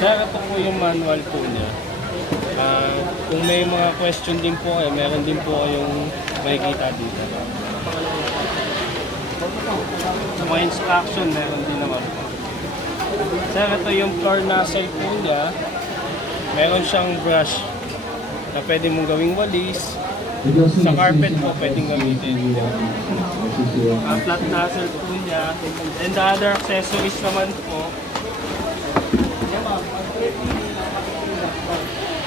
Sir, ito po yung manual po niya. Kung may mga question din po kayo, meron din po kayong makikita dito. Sa mga instruction, meron din naman po. Sir, ito yung floor nozzle po niya. Meron siyang brush na pwede mong gawing walis. Sa carpet po pwedeng gamitin. Flat nozzle po niya. And the other accessories naman po,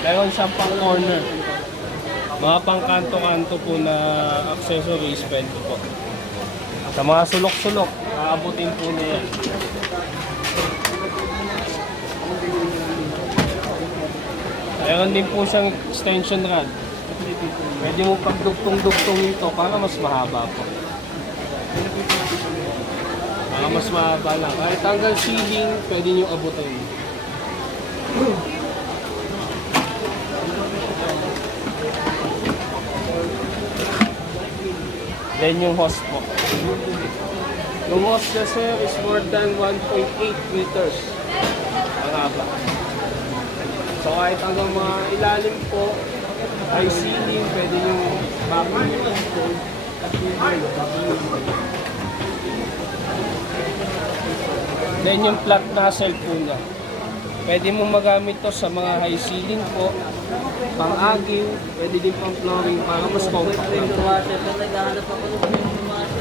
meron siyang pang corner. Mga pang kanto-kanto po na accessories pwede po. Sa mga sulok-sulok, aabutin po niya yan. Meron din po siyang extension rod. Pwede mo pagdugtong-dugtong ito para mas mahaba po. Para mas mahaba lang. Kahit hanggang ceiling, pwede nyo abutin. Then yung hose po. Yung hose niya sir is more than 1.8 meters. Ang haba. So kahit hanggang mga ilalim po, ay ceiling, pwede nyo bakunin. Then yung flat nozzle po niya. Pwede mong magamit to sa mga high ceiling po, pang-aging, pwede din pang flooring para mas compact lang.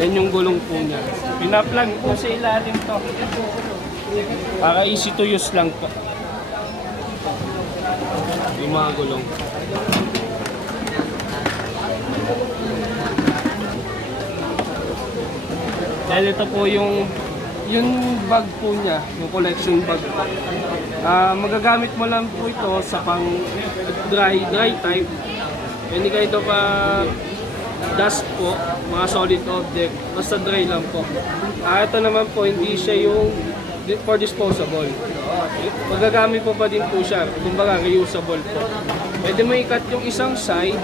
Then yung gulong po niya. Pina-plug po sa ilalim to. Para easy to use lang po. Yung mga gulong. Dahil ito po yung bag po niya, yung collection bag po. Magagamit mo lang po ito sa pang dry type. Hindi kayo ito pa dust po, mga solid object, basta dry lang po. Ito naman po, hindi siya yung for disposable. Magagamit po pa din po siya, kumbaga reusable po. Pwede mo i-cut yung isang side,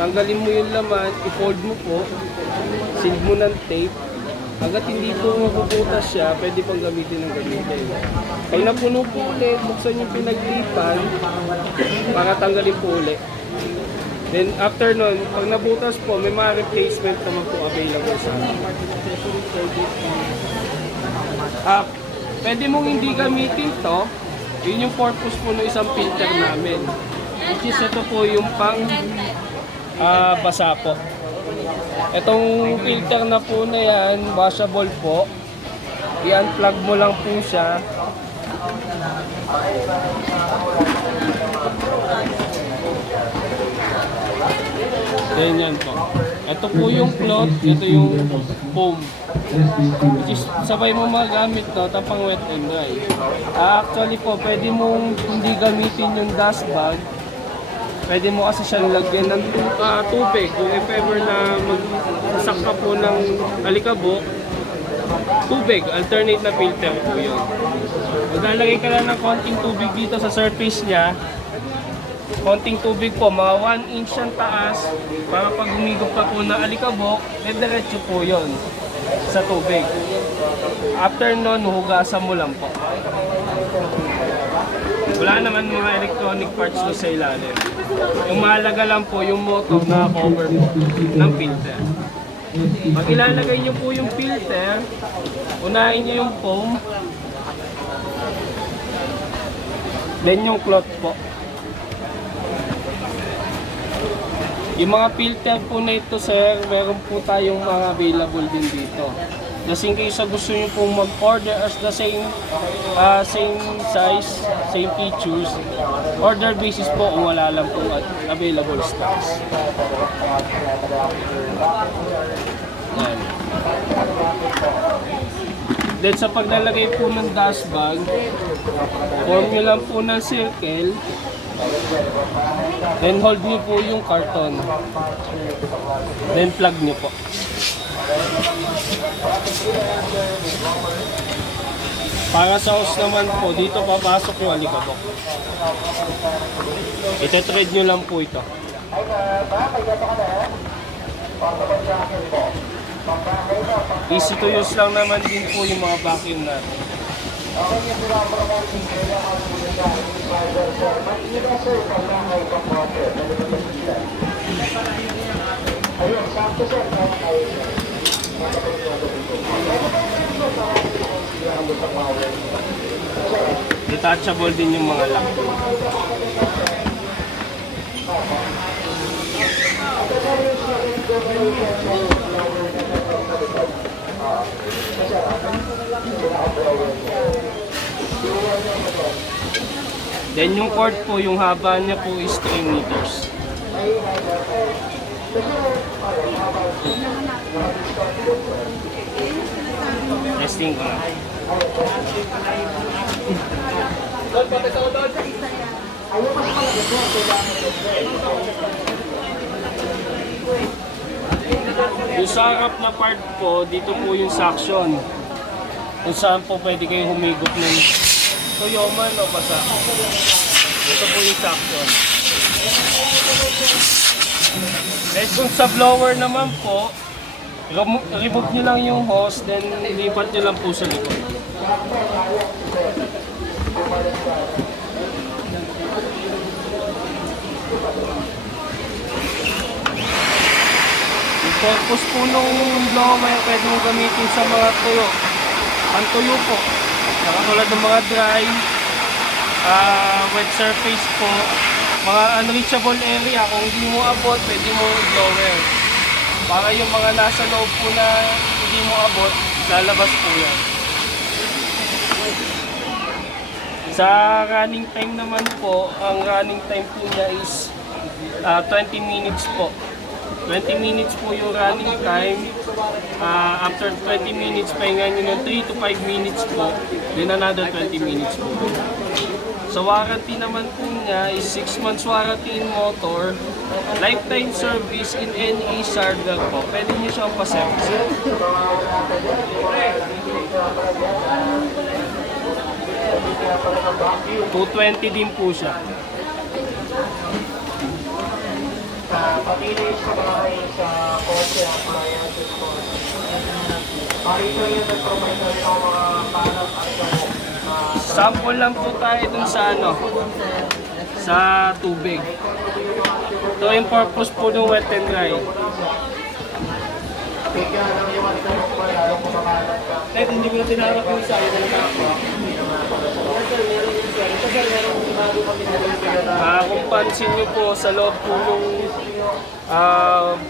tanggalin mo yung laman, i-fold mo po, seal mo ng tape. Hanggat hindi po mapuputas siya, pwede pang gamitin ng gamitin. Pag napuno po ulit, buksan yung pinaglipan para tanggalin po ulit. Then after nun, pag nabutas po, may mga replacement naman po available sa akin. Pwede mong hindi gamitin to. Yun yung purpose po ng isang filter namin. Which is ito po yung pang basa po. Itong filter na po na yan, washable po. I-unplug mo lang po siya. Ganyan po. Ito po yung cloth, ito yung foam. Which is sabay mo magamit to, tapang wet and dry. Actually po, pwede mong hindi gamitin yung dust bag. Pwede mo kasi siyang lagyan ng tubig. Kung if ever na magsasak ka po ng alikabok, tubig, alternate na filter po yun. Maglalagay ka lang ng konting tubig dito sa surface niya. Konting tubig po, mga 1 inch ang taas, para pag humigop ka po ng alikabok, diretso po yun sa tubig. After nun, hugasan mo lang po. Wala naman mga electronic parts doon sa ilalim. Yung mahalaga lang po yung motor na cover po ng filter. Pag ilalagay nyo po yung filter, unahin nyo yung foam, then yung cloth po. Yung mga filter po na ito sir, meron po tayong mga available din dito. Just in case gusto nyo pong mag-order as the same size, same features, order basis po kung wala lang po available stocks. Yan. Then sa paglalagay po ng dust bag, form nyo lang po ng circle, then hold nyo po yung karton, then plug nyo po. Para sa hose naman po, dito papasok yung alikabok. Ite-thread nyo lang po ito. Easy to use lang naman din po yung mga vacuum natin. Detachable din yung mga lock. Then yung cord po, yung haba niya po is 3 meters. Testing ko na. Yung sa harap na part po, dito po yung suction. Kung saan po pwede kayo humigop ng toyoman o basa. Ito po yung suction. Then kung sa blower naman po, remove nyo lang yung hose, then lipat nyo lang po sa likod. Yung purpose po nung blower, pwede mong gamitin sa mga tuyo. Pantuyo po. Nakatulad ng mga dry, wet surface po, mga unreachable area. Kung hindi mo abot, pwede mo blower. Para yung mga nasa loob po na hindi mo abot, lalabas po yan. Sa running time naman po, ang running time po niya is 20 minutes po. 20 minutes po yung running time. After 20 minutes, pahinga nyo ng 3 to 5 minutes po. Then another 20 minutes po. Sa warranty naman po niya is 6 months warranty in motor. Lifetime service in any hardware po. Pwede nyo siyang pa-service. 220 din po siya. Pati sa bahay sa Konti ang appliances po. Parito yung nag-provide ng mga panel at sagot. Sample lang po tayo dun sa sa tubig. Ito yung purpose po ng wet and dry. Bigyan lang yung mga tanong ko, lalong kumakalat ka. Kahit hindi ko na tinarap yung isa, yun na lang ako. Kung pansin nyo po, sa loob po yung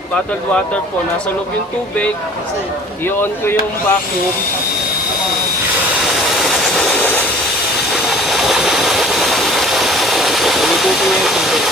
bottled water po, nasa loob yung tubig. I-on ko yung vacuum. Luto po yung tubig.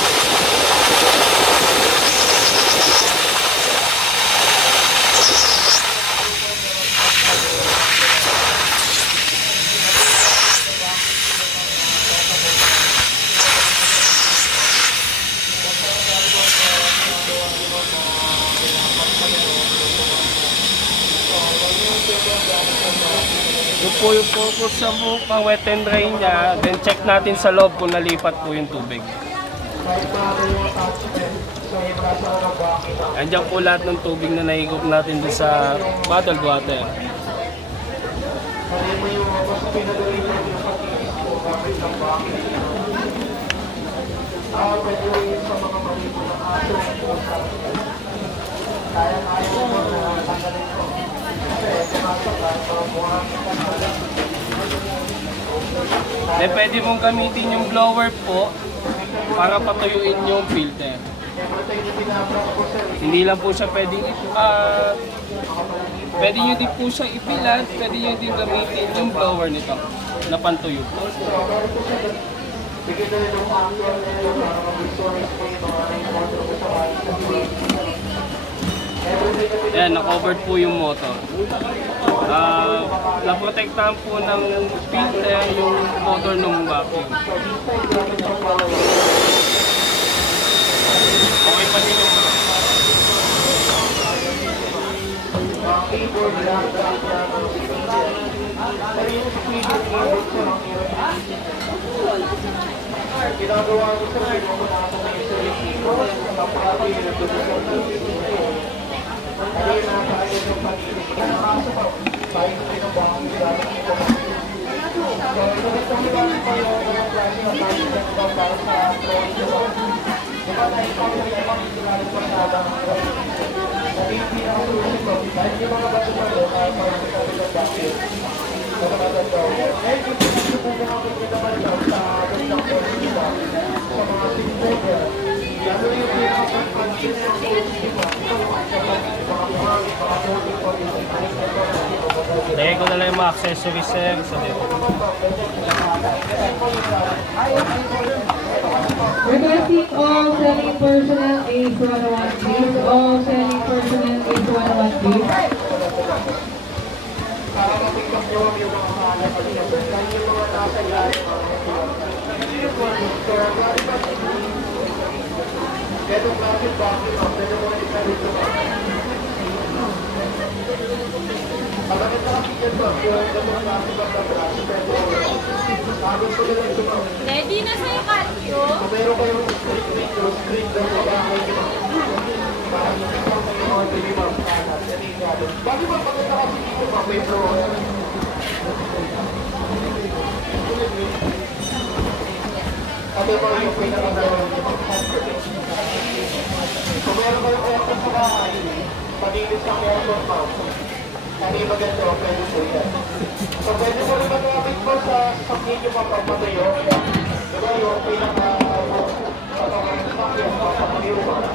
Ito po yung purpose sa pang wet and dry niya. Then check natin sa loob kung nalipat po yung tubig. Andiyan po lahat ng tubig na nahigop natin dun sa bottled water. Then pwede mong gamitin yung blower po para patuyuin yung filter. Hindi lang po siya pwedeng pwede nyo din po siya ipilan, pwede nyo din gamitin yung blower nito na pantuyo po. Ayan, na-covered po yung motor. Naprotektahan po ng filter yung motor ng vacuum. Okay pa din yung ginagawa ko sa mga So, ito gusto ko lang po yung mga klase na tayo sa para sa provision. Diba na ikaw yung ipang-isilari po sa abang nabibili na ako ito. Dahil yung mga bato na ito, para sa kabilang bakit. Sa mga bato. Eh, kung gusto ko mga bato naman daw sa gandang provision, sa mga sinteria, lalo yung pinaka-pag-pag-pag-pag Lagay ko na lang yung mga accessories, sir. Sabi ko. Requesting all selling personnel is 101 please. All selling personnel is 101 please. para mapikap nyo yung mga kahalan pag dahil yung mga nasa ilalim so, ganong klaseng bakit ganong mga isa rito maganda kasi yan ba yung ganong klaseng bakit pero gusto nila ito ba Ready na sa'yo, Kalyo? kung meron kayong screen doon sa bahay para makikita ko yung mga dilimang kanan bakit ba maganda kasi dito ba may floor at yung mga yung pinakagawin kung meron kayong aircon sa bahay panilis ang aircon mount kani maganda o pwede po yan so pwede mo rin magamit mo sa sakyin yung mapapatayo diba yung pinaka-sakyan mapapatayo ba sa